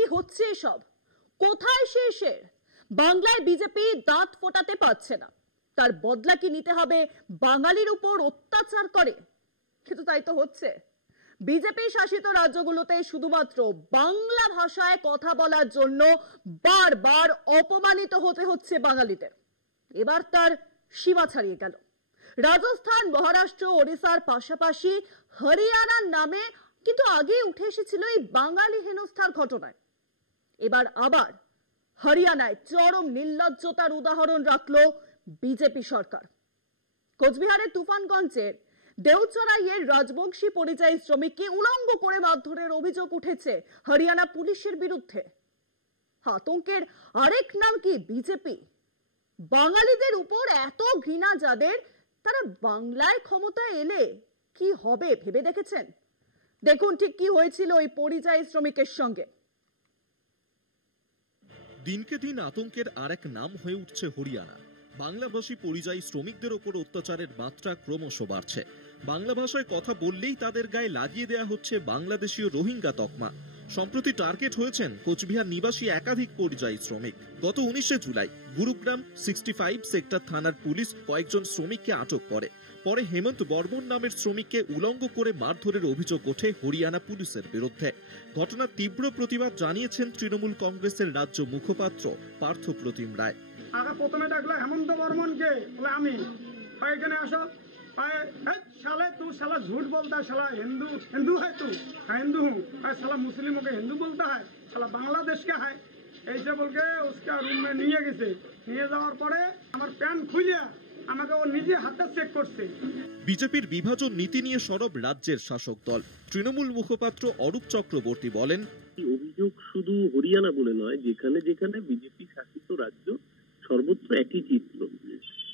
কি হচ্ছে এসব? কোথায় শেষের? বাংলায় বিজেপি দাঁত ফোটাতে পারছে না, তার বদলা কি নিতে হবে বাঙালির উপর অত্যাচার করে? কিন্তু তাই তো হচ্ছে। বিজেপি শাসিত রাজ্যগুলোতে শুধুমাত্র বাংলা ভাষায় কথা বলার জন্য বারবার অপমানিত হতে হচ্ছে বাঙালিদের। এবার তার সীমা ছাড়িয়ে গেল। রাজস্থান, মহারাষ্ট্র, ওড়িশার পাশাপাশি হরিয়ানার নামে কিন্তু আগে উঠে এসেছিল এই বাঙালি হেনস্থার ঘটনায়। এবার আবার হরিয়ানায় চরম নির্লজ্জতার উদাহরণ রাখলো বিজেপি সরকার। কোচবিহারের তুফানগঞ্জের দেওচরাইয়ের রাজবংশী পরিযায়ী শ্রমিককে উলঙ্গ করে মারধরের অভিযোগ উঠেছে হরিয়ানা পুলিশের বিরুদ্ধে। আতঙ্কের আরেক নাম কি বিজেপি? বাঙালিদের উপর এত ঘৃণা যাদের, তারা বাংলায় ক্ষমতায় এলে কি হবে ভেবে দেখেছেন? দেখুন ঠিক কি হয়েছিল ওই পরিযায়ী শ্রমিকের সঙ্গে। দিনকে দিন আতঙ্কের আরেক নাম হয়ে উঠছে হরিয়ানা। বাংলাভাষী পরিযায়ী শ্রমিকদের ওপর অত্যাচারের মাত্রা ক্রমশ বাড়ছে। বাংলা ভাষায় কথা বললেই তাদের গায়ে লাগিয়ে দেয়া হচ্ছে বাংলাদেশীয় রোহিঙ্গা তকমা। সম্প্রতি টার্গেট হয়েছেন কোচবিহার নিবাসী একাধিক পরিযায়ী শ্রমিক। গত 19শে জুলাই গুরুগ্রাম 65 সেক্টর থানার পুলিশ কয়েকজন শ্রমিককে আটক করে। পরে হেমন্ত বর্মন নামের শ্রমিককে উলঙ্গ করে মারধরের অভিযোগ ওঠে হরিয়ানা পুলিশের বিরুদ্ধে। ঘটনার তীব্র প্রতিবাদ জানিয়েছেন তৃণমূল কংগ্রেসের রাজ্য মুখপাত্র পার্থ প্রতিম রায়। আগে প্রথমে ডাকলো হেমন্ত বর্মনকে, বলে আমি এখানে আসো। साले तू साला झूठ बोलता है, साला हिंदू है तू? हिंदू हूँ। साला मुस्लिमों के हिंदू बोलता है, साला बांग्लादेश का है, ऐसे बोल के उसका रूम में নিয়ে গেছে। নিয়ে যাওয়ার পরে আমার প্যান্ট খুলে আমাকে ও নিজে হাতে চেক করছে। বিজেপির বিভাজন নীতি নিয়ে সরব রাজ্যের শাসক দল। তৃণমূল মুখপাত্র অরূপ চক্রবর্তী বলেন, অভিযোগ শুধু হরিয়ানা বলে নয়, যেখানে যেখানে বিজেপি শাসিত রাজ্য সর্বত্র একই চিত্র,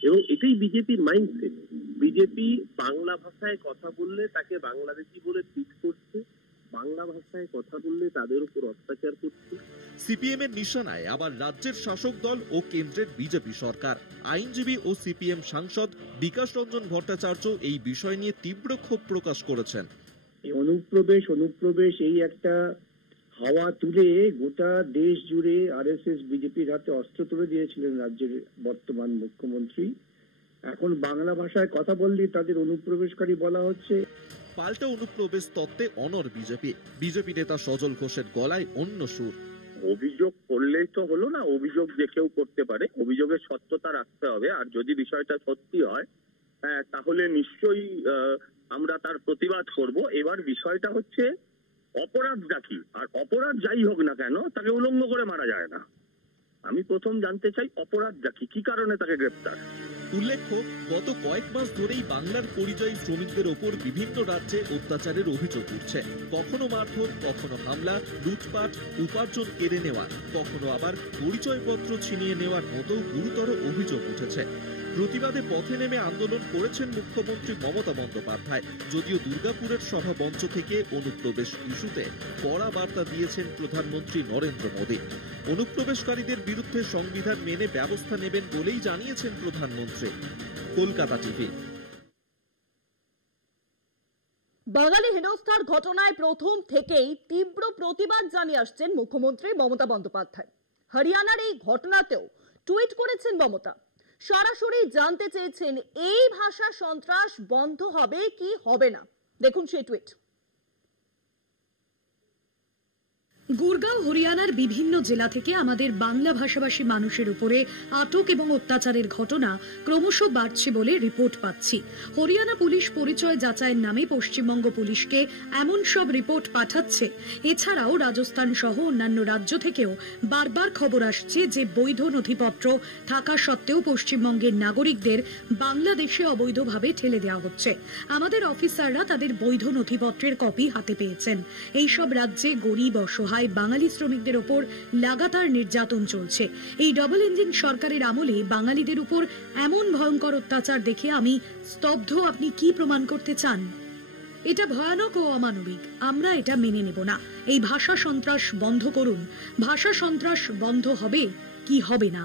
এবং এটাই বিজেপির মাইন্ডসেট। বিজেপি বাংলা ভাষায় কথা বললে তাকে বাংলাদেশি বলে ট্রিট করছে, বাংলা ভাষায় কথা বললে তাদের উপর অত্যাচার করছে। সিপিএম এর নিশানায় আবার রাজ্যের শাসক দল ও কেন্দ্রের বিজেপি সরকার। আইনজীবী ও সিপিএম সাংসদ বিকাশ রঞ্জন ভট্টাচার্য এই বিষয় নিয়ে তীব্র ক্ষোভ প্রকাশ করেছেন। অনুপ্রবেশ এই একটা হাওয়া তুলে গোটা দেশ জুড়ে আরএসএস বিজেপির হাতে অস্ত্র তুলে দিয়েছিলেন রাজ্যের বর্তমান মুখ্যমন্ত্রী। এখন বাংলা ভাষায় কথা বললে তাদের অনুপ্রবেশকারী বলা হচ্ছে। পাল্টা অনুপ্রবেশ তত্ত্বে অনড় বিজেপি। বিজেপি নেতা সজল ঘোষের গলায় অন্য সুর। অভিযোগ করলেই তো হলো না, অভিযোগ যে কেউ করতে পারে, অভিযোগের সত্যতা রাখতে হবে। আর যদি বিষয়টা সত্যি হয় তাহলে নিশ্চয়ই আমরা তার প্রতিবাদ করব। এবার বিষয়টা হচ্ছে অপরাধটা কি, আর অপরাধ যাই হোক না কেন তাকে উলঙ্গ করে মারা যায় না। আমি প্রথম জানতে চাই অপরাধটা কি কারণে তাকে গ্রেপ্তার। উল্লেখ্য, গত কয়েক মাস ধরেই বাংলার পরিযায়ী শ্রমিকদের ওপর বিভিন্ন রাজ্যে অত্যাচারের অভিযোগ উঠছে। কখনো মারধর, কখনো হামলা, লুটপাট, উপার্জন কেড়ে নেওয়া, কখনো আবার পরিচয়পত্র ছিনিয়ে নেওয়ার মতো গুরুতর অভিযোগ উঠেছে। প্রতিবাদে পথে নেমে আন্দোলন করেছেন মুখ্যমন্ত্রী মমতা বন্দ্যোপাধ্যায়। যদিও দুর্গাপুরের সভা মঞ্চ থেকে অনুপ্রবেশ ইস্যুতে কড়া বার্তা দিয়েছেন প্রধানমন্ত্রী নরেন্দ্র মোদী। অনুপ্রবেশকারীদের বিরুদ্ধে সংবিধান মেনে ব্যবস্থা নেবেন বলেই জানিয়েছেন প্রধানমন্ত্রী। কলকাতা টিভি। বাঙালি হেনস্থার ঘটনায় প্রথম থেকেই তীব্র প্রতিবাদ জানিয়ে আসছেন মুখ্যমন্ত্রী মমতা বন্দ্যোপাধ্যায়। হরিয়ানার এই ঘটনাতেও টুইট করেছেন মমতা। সরাসরি জানতে চেয়েছেন এই ভাষা সন্ত্রাস বন্ধ হবে কি হবে না। দেখুন সেই টুইট। গুরগাঁও হরিয়ানার বিভিন্ন জেলা থেকে আমাদের বাংলা ভাষাভাষী মানুষের উপরে আটক এবং অত্যাচারের ঘটনা ক্রমশ বাড়ছে বলে রিপোর্ট পাচ্ছি। হরিয়ানা পুলিশ পরিচয় যাচাইয়ের নামে পশ্চিমবঙ্গ পুলিশকে এমন সব রিপোর্ট পাঠাচ্ছে। এছাড়াও রাজস্থান সহ অন্যান্য রাজ্য থেকেও বারবার খবর আসছে যে বৈধ নথিপত্র থাকা সত্ত্বেও পশ্চিমবঙ্গের নাগরিকদের বাংলাদেশে অবৈধভাবে ঠেলে দেওয়া হচ্ছে। আমাদের অফিসাররা তাদের বৈধ নথিপত্রের কপি হাতে পেয়েছেন। এইসব রাজ্যে গরিব অসহায় বাঙালি শ্রমিকদের উপর লাগাতার নির্যাতন চলছে। এই ডবল ইঞ্জিন সরকারের আমলে বাঙালিদের উপর এমন ভয়ঙ্কর অত্যাচার দেখে আমি স্তব্ধ। আপনি কি প্রমাণ করতে চান? এটা ভয়ানক ও অমানবিক। আমরা এটা মেনে নেব না। এই ভাষা সন্ত্রাস বন্ধ করুন। ভাষা সন্ত্রাস বন্ধ হবে কি হবে না।